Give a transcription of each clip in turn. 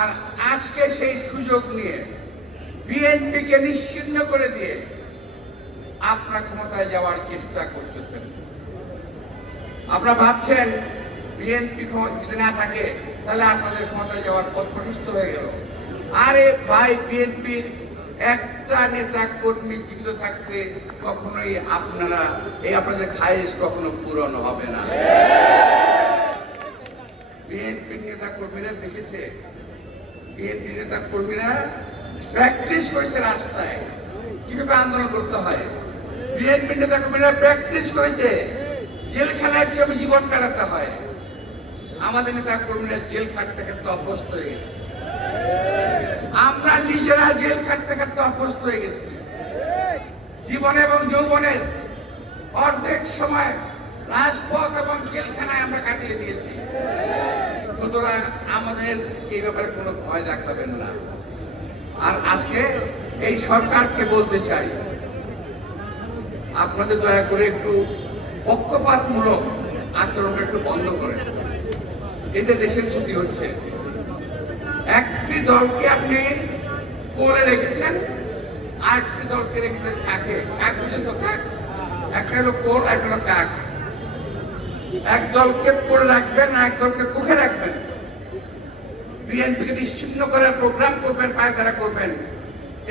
আর আজকে সেই সুযোগ নিয়ে বিএনপিকে নিশ্চিহ্ন করে দিয়ে আপনারা ক্ষমতায় যাওয়ার চেষ্টা করতেছেন। আপনারা ভাবছেন বিএনপি ক্ষমতা যদি না থাকে তাহলে আপনাদের ক্ষমতায় যাওয়ার পথ প্রশস্ত হয়ে গেল। আরে ভাই, বিএনপির একটা নেতা কর্মী জীবিত থাকতে কখনোই আপনাদের খায়েশ কখনো পূরণ হবে না। বিএনপির নেতা কর্মীরা দেখেছে, বিএনপি নেতা কর্মীরা প্র্যাকটিস করেছে রাস্তায় কিভাবে আন্দোলন করতে হয়। বিএনপি নেতা কর্মীরা প্র্যাকটিস করেছে জেলখানায় কিভাবে জীবন কাটাতে হয়। আমাদের নেতা কর্মীরা জেল খাটতে খাটতে অভ্যস্ত হয়ে গেছে, আমরা নিজেরা জেল খাটতে খাটতে অভ্যস্ত হয়ে গেছি। জীবনে এবং যৌবনের অর্ধেক সময় রাজপথ এবং জেলখানায় আমরা কাটিয়ে দিয়েছি। সুতরাং আমাদের এই ব্যাপারে কোনো ভয় দেখাবেন না। আর আজকে এই সরকারকে বলতে চাই, আপনাদের দয়া করে একটু পক্ষপাতমূলক আচরণটা একটু বন্ধ করেন। এতে দেশের ক্ষতি হচ্ছে। একটি দলকে আপনি করে রেখেছেন, আরেকটি দলকে রেখেছেন কাকে। কাক বুঝেন তো? কাক একটা হলো কোল, একটা হলো কাক। এক দলকে করে রাখবেন, এক দলকে কুখে রাখবেন। বিএনপিকে নিশ্চিহ্ন করার প্রোগ্রাম করবেন, পায়তারা করবেন,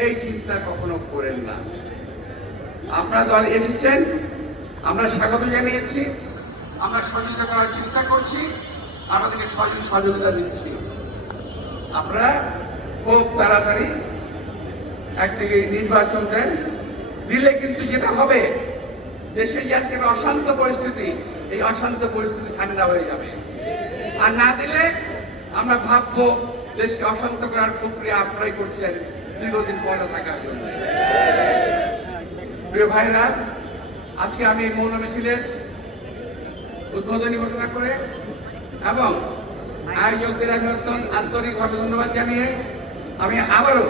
এই চিন্তা কখনো করেন না। আপনারা দল এসেছেন, আমরা স্বাগত জানিয়েছি, আমরা সহযোগিতা করার চেষ্টা করছি, আমাদেরকে সহযোগিতা দিচ্ছি। আপনারা খুব তাড়াতাড়ি একটি নির্বাচন দেন, দিলে কিন্তু যেটা হবে, দেশের যে আজকে অশান্ত পরিস্থিতি, এই অশান্ত পরিস্থিতি ঠান্ডা হয়ে যাবে। আর না দিলে আমরা ভাববো দেশকে অশান্ত করার প্রক্রিয়া আপনারাই করছেন দীর্ঘদিন পরে থাকার জন্য। প্রিয় ভাইরা, আজকে আমি এই মৌন মিছিলের উদ্বোধনী ঘোষণা করে এবং আয়োজকদের আন্তরিকভাবে ধন্যবাদ জানিয়ে আমি আবারও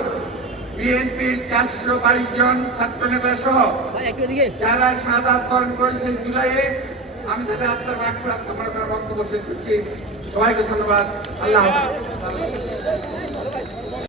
বিএনপির 422 জন ছাত্র নেতা সহ যারা শাহাদাত বরণ করেছেন জুলাইয়ে, আমি তাদের আত্মার বক্তব্য শেষ করছি। সবাইকে ধন্যবাদ। আল্লাহ হাফেজ।